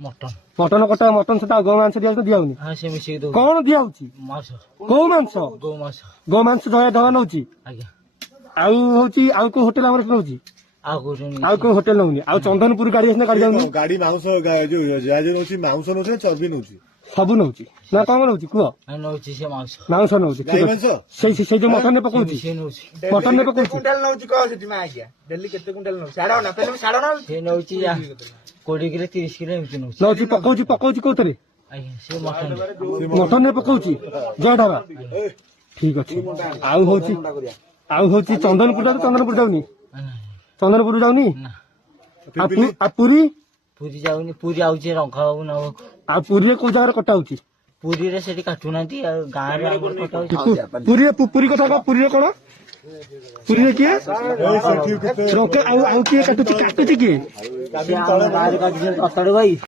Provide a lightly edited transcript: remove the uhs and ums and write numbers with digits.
mutton କଟା mutton ସହିତ ଗୋ ମାଂସ ଦିଆ ଦିଆହଉନି କଣ ଦିଆ ହଉଛି ଗୋ ମାଂସ ଦବା ନଉଛି ଆଉ ହଉଛି ଆଉ କୋଉ ହୋଟେଲ ଆମର ନଉଛି ଆଉ କୋଉ ହୋଟେଲ ନଉନି ଆଉ ଚନ୍ଦନପୁର ଗାଡି ଆସିନା ଗାଡି ଯାଉନି ଗାଡି ମାଉଁସ ନଉଛି ମାଉଁସ ନଉଛି ନା ଚର୍ବି ନଉଛି ସବୁ ନଉଛି ନା କଣ ନଉଛି କୁହ ମାଂସ ନଉଛି ସେଇ ଯୋଉ ମଟନ ପକଉଛି ମଟନ ପକଉଛି ନଉଛି ପକଉଛି କୋଉଥିରେ ମଟନ ପକଉଛି ଜୟ ଢାବା ଠିକ ଅଛି ଆଉ ହଉଛି ଚନ୍ଦନପୁର ଯାଉନି ଚନ୍ଦନପୁର ଯାଉନି ଆଉ ପୁରୀ ଯାଉନି ପୁରୀ ଆଉଛି ରଙ୍ଗ ବାବୁ ନବାକୁ ଆଉ ପୁରୀରେ କୋଉ ଜାଗାରେ କଟା ହଉଛି ପୁରୀରେ ସେଠି କାଟୁନାହାନ୍ତି ଆଉ ଗାଁରେ ପୁରୀ କଥା ପୁରୀରେ କଣ ପୁରୀରେ କିଏ ଆଉ କିଏ କାଟୁଛି କିଏ ଗାଁରେ କାଟୁଛନ୍ତି ଭାଇ